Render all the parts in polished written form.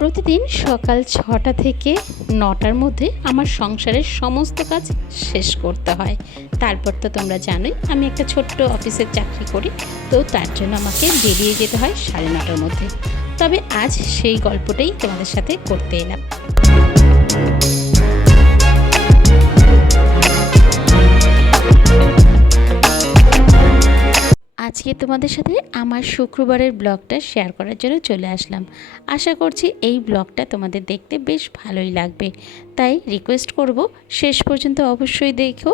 প্রতিদিন সকাল ৬টা থেকে ৯টার মধ্যে আমার সংসারের সমস্ত কাজ শেষ করতে হয়। তারপর তো তোমরা জানোই আমি একটা ছোট্ট অফিসের চাকরি করি, তো তার জন্য আমাকে বেরিয়ে যেতে হয় ৯:৩০টার মধ্যে। তবে আজ সেই গল্পটাই তোমাদের সাথে করতে এলাম। আজকে তোমাদের সাথে আমার শুক্রবারের ব্লগটা শেয়ার করার জন্য চলে আসলাম। আশা করছি এই ব্লগটা তোমাদের দেখতে বেশ ভালোই লাগবে, তাই রিকোয়েস্ট করব শেষ পর্যন্ত অবশ্যই দেখো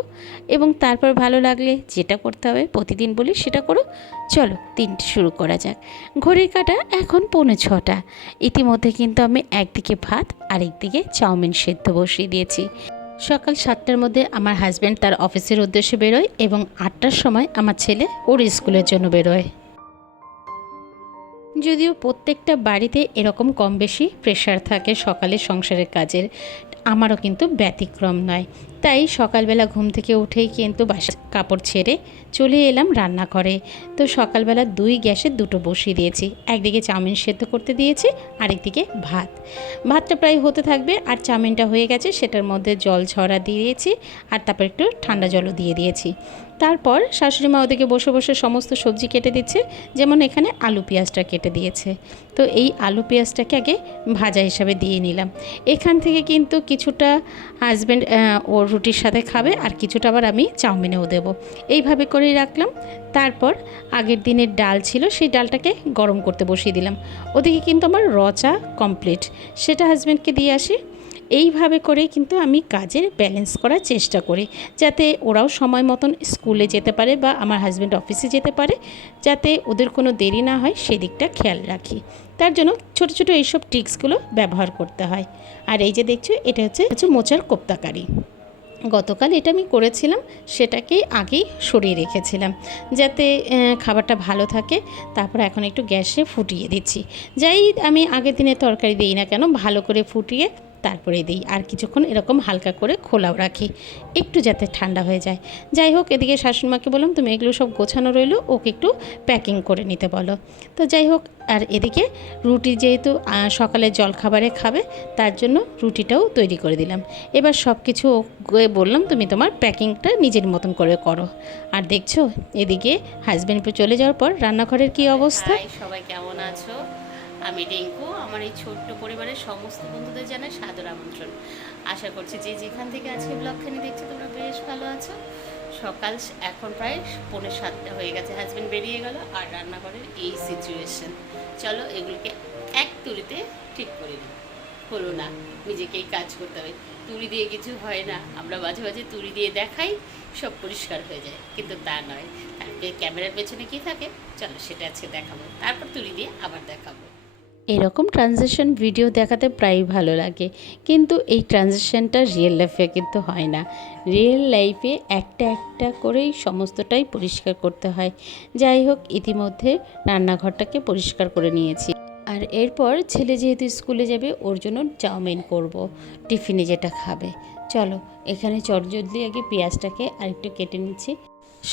এবং তারপর ভালো লাগলে যেটা করতে হবে প্রতিদিন বলি সেটা করো। চলো দিনটি শুরু করা যাক। ঘড়ির কাঁটা এখন 6:45। ইতিমধ্যে কিন্তু আমি একদিকে ভাত আর একদিকে চাউমিন সেদ্ধ বসিয়ে দিয়েছি। সকাল 7টার মধ্যে আমার হাজব্যান্ড তার অফিসের উদ্দেশ্যে বেরোয় এবং 8টার সময় আমার ছেলে ওর স্কুলের জন্য বেরোয়। যদিও প্রত্যেকটা বাড়িতে এরকম কম বেশি প্রেশার থাকে সকালে সংসারের কাজের, আমারও কিন্তু ব্যতিক্রম নয়। তাই সকালবেলা ঘুম থেকে উঠেই কিন্তু বাসি কাপড় ছেড়ে চলে এলাম রান্নাঘরে। তো সকালবেলা 2 গ্যাসে 2টো বসিয়ে দিয়েছি, একদিকে চাউমিন সেদ্ধ করতে দিয়েছি, আরেকদিকে ভাতটা প্রায় হতে থাকবে আর চাউমিনটা হয়ে গেছে, সেটার মধ্যে জল ঝরা দিয়েছি আর তারপর একটু ঠান্ডা জলও দিয়ে দিয়েছি। তারপর শাশুড়ি মা ওদিকে বসে বসে সমস্ত সবজি কেটে দিচ্ছে, যেমন এখানে আলু পেঁয়াজটা কেটে দিয়েছে। তো এই আলু পেঁয়াজটাকে আগে ভাজা হিসাবে দিয়ে নিলাম। এখান থেকে কিন্তু কিছুটা হাজব্যান্ড ওর রুটির সাথে খাবে আর কিছুটা আবার আমি চাউমিনেও দেবো, এইভাবে করেই রাখলাম। তারপর আগের দিনের ডাল ছিল, সেই ডালটাকে গরম করতে বসিয়ে দিলাম। ওদিকে কিন্তু আমার চা কমপ্লিট, সেটা হাজব্যান্ডকে দিয়ে আসি। এইভাবে করেই কিন্তু আমি কাজের ব্যালেন্স করার চেষ্টা করি, যাতে ওরাও সময় মতন স্কুলে যেতে পারে বা আমার হাজব্যান্ড অফিসে যেতে পারে, যাতে ওদের কোনো দেরি না হয় সেদিকটা খেয়াল রাখি। তার জন্য ছোট ছোট এইসব ট্রিক্সগুলো ব্যবহার করতে হয়। আর এই যে দেখছো, এটা হচ্ছে মোচার কোপ্তাকারি। গতকাল এটা আমি করেছিলাম, সেটাকেই আগেই সরিয়ে রেখেছিলাম যাতে খাবারটা ভালো থাকে। তারপর এখন একটু গ্যাসে ফুটিয়ে দিচ্ছি। যাই আমি আগের দিনে তরকারি দিই না কেন, ভালো করে ফুটিয়ে তারপরে দিই আর কিছুক্ষণ এরকম হালকা করে খোলাও রাখি, একটু যাতে ঠান্ডা হয়ে যায়। যাই হোক, এদিকে শাশুড়িমাকে বললাম তুমি এগুলো সব গোছানো রইলো, ওকে একটু প্যাকিং করে নিতে বলো। তো যাই হোক, আর এদিকে রুটি যেহেতু সকালে জলখাবারে খাবে, তার জন্য রুটিটাও তৈরি করে দিলাম। এবার সব কিছু বললাম তুমি তোমার প্যাকিংটা নিজের মতন করে করো। আর দেখছো এদিকে হাজব্যান্ড চলে যাওয়ার পর রান্নাঘরের কি অবস্থা। সবাই কেমন আছো? আমি রিঙ্কু। আমার এই ছোট্ট পরিবারের সমস্ত বন্ধুদের জানাই সাদর আমন্ত্রণ। আশা করছি যে যেখান থেকে আজকে ব্লগখানি দেখছো তোমরা বেশ ভালো আছো। সকাল এখন প্রায় 6:45 হয়ে গেছে, হাজব্যান্ড বেরিয়ে গেল আর রান্নাঘরের এই সিচুয়েশন। চলো এগুলোকে এক তুড়িতে ঠিক করে নিই। হলো না, নিজেকেই কাজ করতে হবে। তুড়ি দিয়ে কিছু হয় না, আমরা মাঝে মাঝে তুড়ি দিয়ে দেখাই সব পরিষ্কার হয়ে যায়, কিন্তু তা নয়। তারপরে ক্যামেরার পেছনে কী থাকে চলো সেটা আজকে দেখাবো, তারপর তুড়ি দিয়ে আবার দেখাবো। এরকম ট্রানজিশন ভিডিও দেখাতে প্রায়ই ভালো লাগে, কিন্তু এই ট্রানজিশনটা রিয়েল লাইফে কিন্তু হয় না। রিয়েল লাইফে একটা একটা করেই সমস্তটাই পরিষ্কার করতে হয়। যাই হোক, ইতিমধ্যে রান্নাঘরটাকে পরিষ্কার করে নিয়েছি। আর এরপর ছেলে যেহেতু স্কুলে যাবে, ওর জন্য চাউমিন করব, টিফিনে যেটা খাবে। চলো এখানে চটজলদি আগে পেঁয়াজটাকে আরেকটু কেটে নিচ্ছি।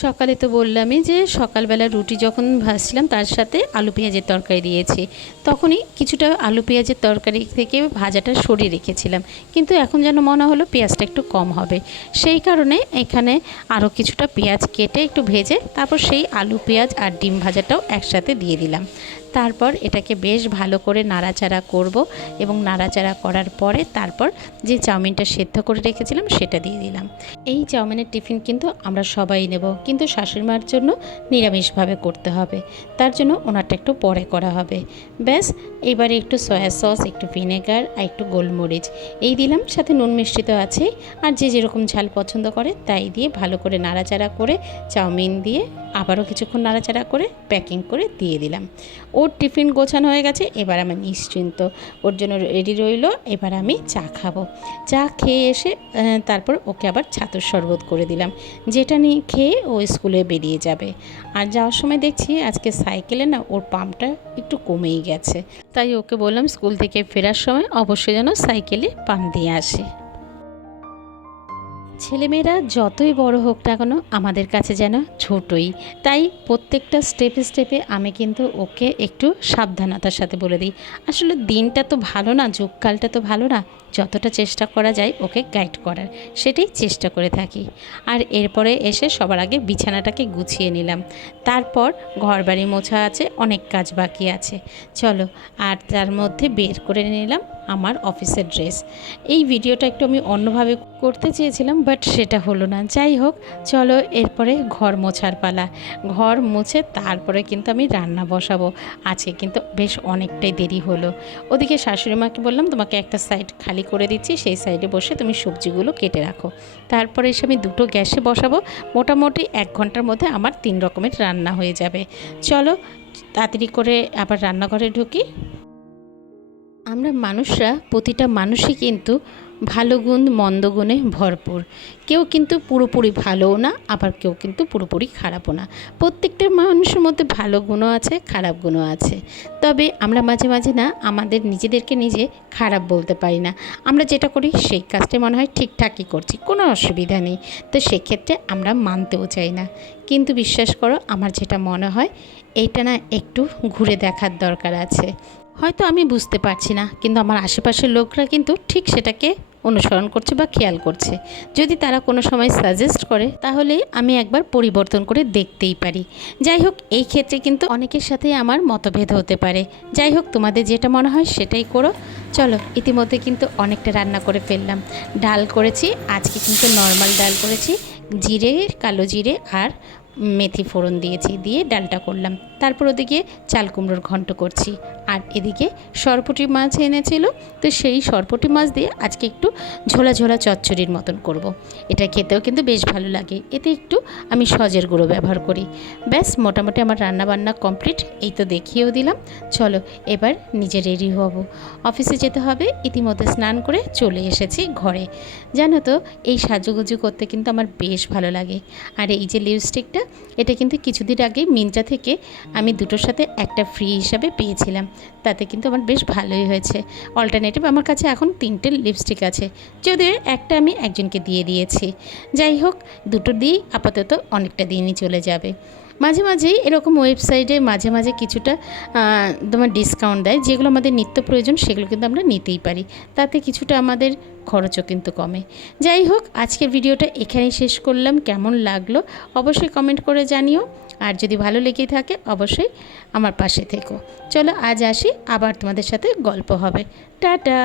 সকালে তো বললামই যে সকালবেলা রুটি যখন ভাজছিলাম তার সাথে আলু পেঁয়াজের তরকারি দিয়েছি, তখনই কিছুটা আলু পেঁয়াজের তরকারি থেকে ভাজাটা সরিয়ে রেখেছিলাম, কিন্তু এখন যেন মনে হলো পেঁয়াজটা একটু কম হবে, সেই কারণে এখানে আরও কিছুটা পেঁয়াজ কেটে একটু ভেজে তারপর সেই আলু পেঁয়াজ আর ডিম ভাজাটাও একসাথে দিয়ে দিলাম। তারপর এটাকে বেশ ভালো করে নাড়াচাড়া করব এবং নাড়াচাড়া করার পরে তারপর যে চাউমিনটা সেদ্ধ করে রেখেছিলাম সেটা দিয়ে দিলাম। এই চাউমিনের টিফিন কিন্তু আমরা সবাই নেব, কিন্তু শাশুড়িমার জন্য নিরামিষভাবে করতে হবে, তার জন্য ওনারটা একটু পরে করা হবে। ব্যাস, এবারে একটু সয়া সস, একটু ভিনেগার আর একটু গোলমরিচ এই দিলাম, সাথে নুন মিষ্টি তো আছেই, আর যে যেরকম ঝাল পছন্দ করে তাই দিয়ে ভালো করে নাড়াচাড়া করে চাউমিন দিয়ে আবারও কিছুক্ষণ নাড়াচাড়া করে প্যাকিং করে দিয়ে দিলাম। ওর টিফিন গোছানো হয়ে গেছে, এবার আমি নিশ্চিন্ত, ওর জন্য রেডি রইল। এবার আমি চা খাবো। চা খেয়ে এসে তারপর ওকে আবার ছাতুর শরবত করে দিলাম, যেটা নিয়ে খেয়ে ও স্কুলে বেরিয়ে যাবে। আর যাওয়ার সময় দেখছি আজকে সাইকেলে না ওর পাম্পটা একটু কমেই গেছে, তাই ওকে বললাম স্কুল থেকে ফেরার সময় অবশ্যই যেন সাইকেলে পাম্প দিয়ে আসে। ছেলেমেয়েরা যতই বড় হোক না কেন আমাদের কাছে যেন ছোটই। তাই প্রত্যেকটা স্টেপে স্টেপে আমি কিন্তু ওকে একটু সাবধানতার সাথে বলে দিই। আসলে দিনটা তো ভালো না, যুগকালটা তো ভালো না, যতটা চেষ্টা করা যায় ওকে গাইড করার সেটাই চেষ্টা করে থাকি। আর এরপরে এসে সবার আগে বিছানাটাকে গুছিয়ে নিলাম। তারপর ঘরবাড়ি মোছা আছে, অনেক কাজ বাকি আছে। চলো, আর তার মধ্যে বের করে নিলাম আমার অফিসের ড্রেস। এই ভিডিওটা একটু আমি অন্যভাবে করতে চেয়েছিলাম, বাট সেটা হলো না। যাই হোক, চলো এরপরে ঘর মোছার পালা। ঘর মুছে তারপরে কিন্তু আমি রান্না বসাবো। আজকে কিন্তু বেশ অনেকটাই দেরি হলো। ওদিকে শাশুড়ি মাকে বললাম, তোমাকে একটা সাইড খালি করে দিচ্ছি, সেই সাইডে বসে তুমি সবজিগুলো কেটে রাখো। তারপরে এসে আমি দুটো গ্যাসে বসাবো। মোটামুটি 1 ঘন্টার মধ্যে আমার 3 রকমের রান্না হয়ে যাবে। চলো তাড়াতাড়ি করে আবার রান্নাঘরে ঢুকি। আমরা মানুষরা, প্রতিটা মানুষই কিন্তু ভালো গুণ মন্দ গুণে ভরপুর। কেউ কিন্তু পুরোপুরি ভালোও না, আবার কেউ কিন্তু পুরোপুরি খারাপও না। প্রত্যেকটা মানুষের মধ্যে ভালো গুণও আছে, খারাপ গুণও আছে। তবে আমরা মাঝে মাঝে না আমাদের নিজেদেরকে নিজে খারাপ বলতে পারি না। আমরা যেটা করি সেই কাজটা মনে হয় ঠিকঠাকই করছি, কোনো অসুবিধা নেই। তো সেক্ষেত্রে আমরা মানতেও চাই না। কিন্তু বিশ্বাস করো, আমার যেটা মনে হয় এইটা না একটু ঘুরে দেখার দরকার আছে। হয়তো আমি বুঝতে পারছি না, কিন্তু আমার আশেপাশের লোকরা কিন্তু ঠিক সেটাকে অনুসরণ করছে বা খেয়াল করছে। যদি তারা কোনো সময় সাজেস্ট করে তাহলে আমি একবার পরিবর্তন করে দেখতেই পারি। যাই হোক, এই ক্ষেত্রে কিন্তু অনেকের সাথে আমার মতভেদ হতে পারে। যাই হোক, তোমাদের যেটা মনে হয় সেটাই করো। চলো, ইতিমধ্যে কিন্তু অনেকটা রান্না করে ফেললাম। ডাল করেছি, আজকে কিন্তু নর্মাল ডাল করেছি, জিরে, কালো জিরে আর মেথি ফোড়ন দিয়েছি, দিয়ে ডালটা করলাম। তারপর ওদিকে চাল কুমড়োর ঘন্ট করছি। আর এদিকে সরপুঁটি মাছ এনেছিল, তো সেই সরপুঁটি মাছ দিয়ে আজকে একটু ঝোলা ঝোলা চচ্চড়ির মতন করব। এটা খেতেও কিন্তু বেশ ভালো লাগে। এতে একটু আমি সজের গুঁড়ো ব্যবহার করি। ব্যাস, মোটামুটি আমার রান্না বান্না কমপ্লিট। এই তো দেখিয়েও দিলাম। চলো এবার নিজে রেডি হব, অফিসে যেতে হবে। ইতিমধ্যে স্নান করে চলে এসেছি ঘরে। জানো তো, এই সাজুগুজু করতে কিন্তু আমার বেশ ভালো লাগে। আর এই যে লিপস্টিকটা, এটা কিন্তু কিছুদিন আগে মিন্ত্রা থেকে আমি দুটোর সাথে একটা ফ্রি হিসাবে পেয়েছিলাম। তাতে কিন্তু আমার বেশ ভালোই হয়েছে। অল্টারনেটিভ আমার কাছে এখন 3টে লিপস্টিক আছে, যদিও একটা আমি একজনকে দিয়ে দিয়েছি। যাই হোক, দুটো দিয়েই আপাতত অনেকটা দিনই চলে যাবে। মাঝে মাঝেই এরকম ওয়েবসাইটে মাঝে মাঝে কিছুটা তোমার ডিসকাউন্ট দেয়, যেগুলো আমাদের নিত্য প্রয়োজন সেগুলো কিন্তু আমরা নিতেই পারি। তাতে কিছুটা আমাদের খরচও কিন্তু কমে। যাই হোক, আজকের ভিডিওটা এখানেই শেষ করলাম। কেমন লাগলো অবশ্যই কমেন্ট করে জানিও। আর যদি ভালো লেগে থাকে অবশ্যই আমার পাশে থেকো। চলো আজ আসি, আবার তোমাদের সাথে গল্প হবে। টাটা।